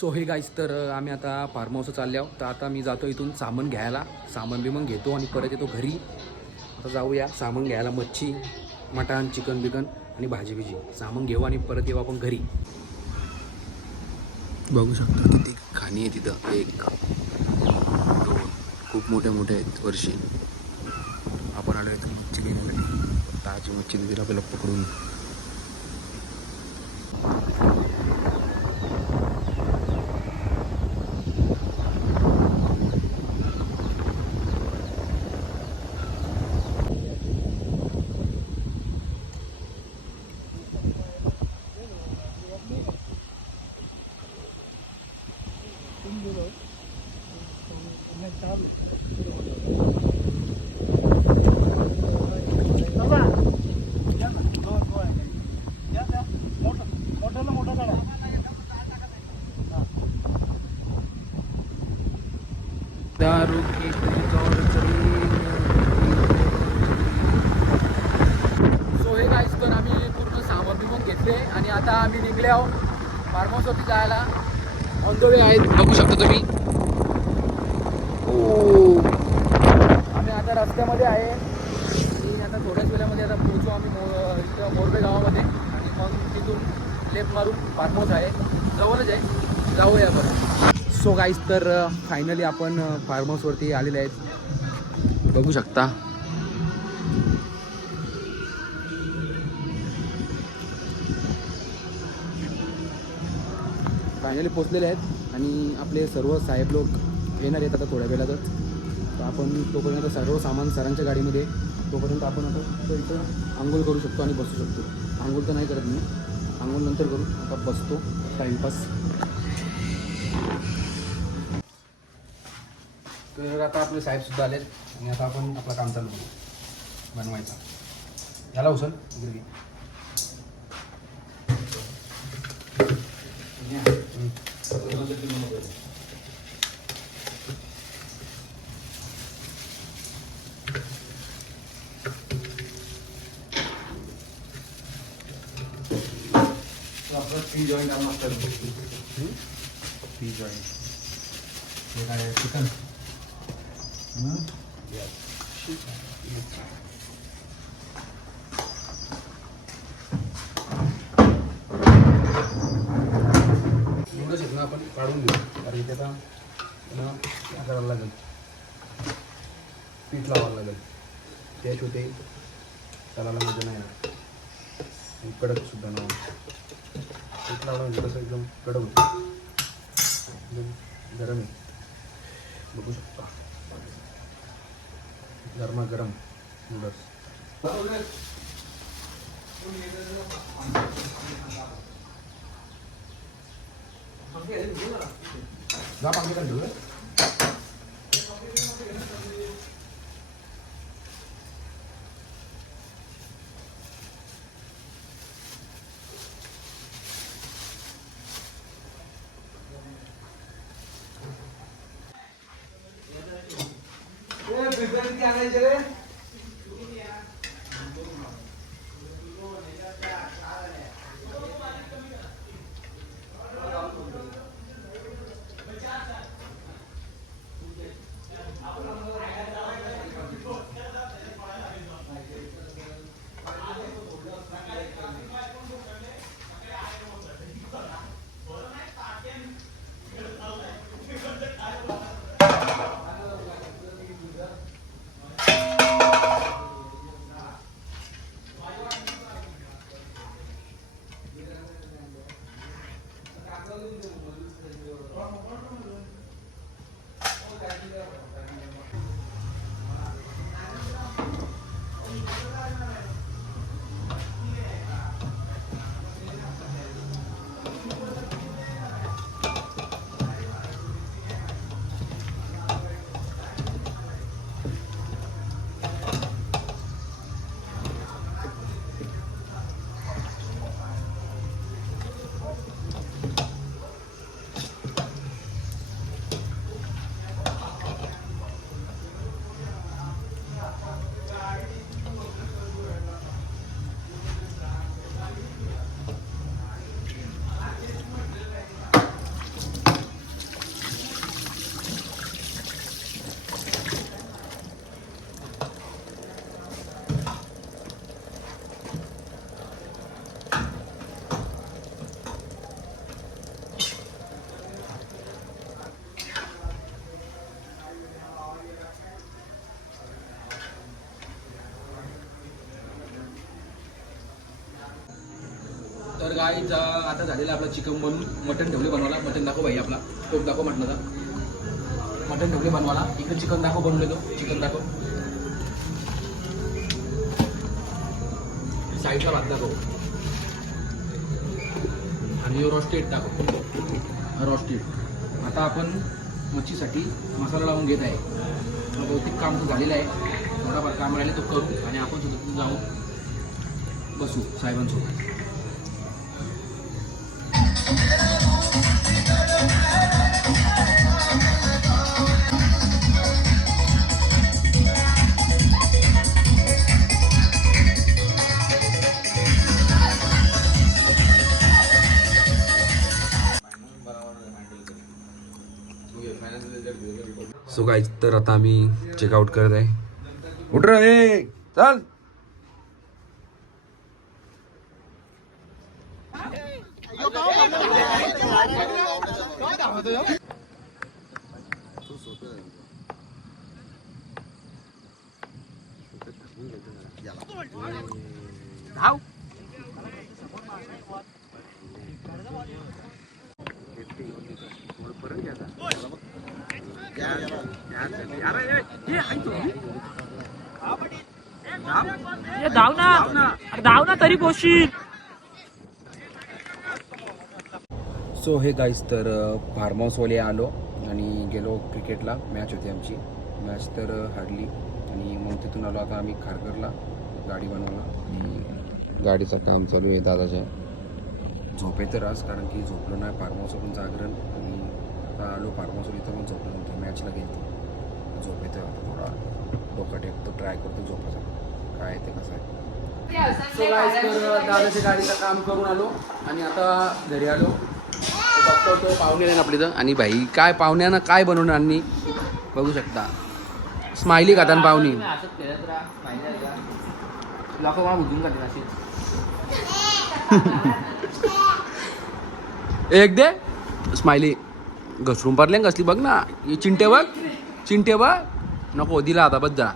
So hey guys, तर आम्ही आता फार्म हाऊस चालले आहोत. तर आता मी जातो इथून सामान घ्यायला, सामान बिमन घेतो आणि परत येतो घरी. आता जाऊया सामान घ्यायला, मच्छी, मटण, चिकन बिकन आणि भाजी बिजी सामान घेऊ आणि परत येऊ आपण घरी. बघू शकता किती खाणी आहे तिथं, 1 2 खूप मोठे मोठे आहेत. वर्षी आपण आलो इथून मच्छी घेण्यासाठी. ताजी मच्छी दिली आपल्याला पकडून. दारू की सो हे गाईस, तर आम्ही पूर्ण सामान बिमन घेतले आणि आता आम्ही निघले आहोत फार्म हाऊसवरती जायला. ऑन द वे आहेत, बघू शकता तुम्ही. आम्ही आता रस्त्यामध्ये आहे आणि आता थोड्याच वेळामध्ये आता पोहोचू आम्ही इथं मोरबे गावामध्ये आणि मग तिथून लेफ्ट मारून फार्म हाऊस आहे, जवळच आहे, जाऊया बरं. सो गाईस, तर फायनली आपण फार्म हाऊसवरती आलेले आहेत, बघू शकता. फायनली पोचलेले आहेत आणि आपले सर्व साहेब लोक येणार आहेत आता थोड्या वेळातच. तर आपण तोपर्यंत सर्व सामान सरांच्या गाडीमध्ये, तोपर्यंत आपण आता इथं आंघोळ करू शकतो आणि बसू शकतो. आंघोळ तर नाही करत मी, आंघोळ नंतर करू. आता बसतो टाईमपास. तर आता आपले साहेबसुद्धा आलेत आणि आता आपण आपलं काम चालू करू बनवायचा. झाला उचल गिरगी. आपलं 3 जॉईंट मस्त जॉईंट हे काय चिकन. नूडल्स आहेत ना, आपण काढून घेऊ कारण इथे आता करायला लागेल, पीठ लावायला लागेल. त्याच होते त्याला मजा नाही येणार, कडक सुद्धा ना. पीठ लावून कसं एकदम कडक होतं, एकदम गरम आहे, बघू शकता. गरमागरम नूडल्स. जा पाणी काढलं. गाईज आता झालेलं आपला चिकन बनवून मटण ठेवले बनवायला. मटण दाखव भाई आपला टोप दाखव मटणाचा. मटण ठेवले बनवायला. इकडे चिकन दाखव बनवलेलो. चिकन दाखव. साईडला भात दाखव. आणि रोस्टेड दाखव. रोस्टेड. आता आपण मच्छीसाठी मसाला लावून घेत आहे. बहुतेक काम तर झालेलं आहे. थोडाफार काम राहिले तो करू आणि आपण सुद्धा जाऊ बसू साहेबांसोबत. सो गाईज तर आता आम्ही चेकआउट करत आहे. उठ रे चल. धाव. धाव ना तरी पोशील. सो हे गाईज तर फार्म हाऊसवाले आलो आणि गेलो क्रिकेटला. मॅच होती आमची. मॅच तर हारली आणि मग तिथून आलो आता आम्ही खारघरला गाडी बनवला. आणि गाडीचं काम चालू आहे दादाच्या. झोप येते रास कारण की झोपलो नाही. फार्म हाऊसवर पण जागरण आणि आता आलो फार्म हाऊसवर इथं पण झोपलो नव्हतं. मॅचला गेलो. झोप येते आता थोडा. डोकं टेकतो ट्राय करतो झोपायचा काय ते कसं आहे. सो गाईज तर दादाच्या गाडीचं काम करून आलो आणि आता घरी आलो. बघतो तो पाहुणे आहे आपली तर. आणि भाई काय पाहुण्यानं काय बनवणार आणि बघू शकता. स्माइली खाताना पाहुणी लोक मला बुजून काढतील अशी. एक दे स्माइली. घसरून पडले कसली बघ ना. चिंटे बघ. चिंटे बघ नको दिला आता बद्दा.